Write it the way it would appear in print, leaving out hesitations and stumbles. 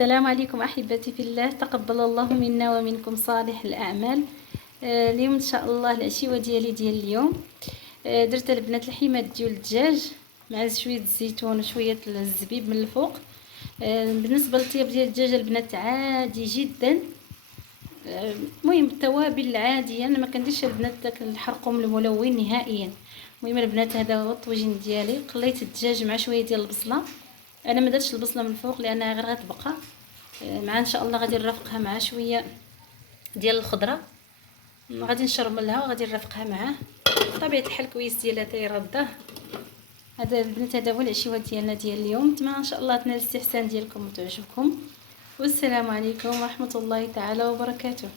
السلام عليكم احبتي في الله، تقبل الله منا ومنكم صالح الاعمال. اليوم ان شاء الله العشيوه ديال اليوم. درت البنات الحيمه ديال الدجاج مع شويه الزيتون وشويه الزبيب من الفوق. بالنسبه للطياب ديال الدجاج البنات عادي جدا. المهم التوابل العاديه، انا ما كنديرش البنات داك الحرقوم الملون نهائيا. المهم البنات هذا هو الطويجين ديالي. قليت الدجاج مع شويه ديال البصله، انا ما درتش البصله من الفوق لانها غير غتبقى مع ان شاء الله. غادي نرافقها مع شويه ديال الخضره، غادي نشرملها وغادي نرافقها معاه بطبيعه الحال كويس ديالها حتى يرضاه. هذا البنات هذا هو العشيوه ديالنا ديال اليوم. نتمنى ان شاء الله تنال الاستحسان ديالكم وتعجبكم، والسلام عليكم ورحمه الله تعالى وبركاته.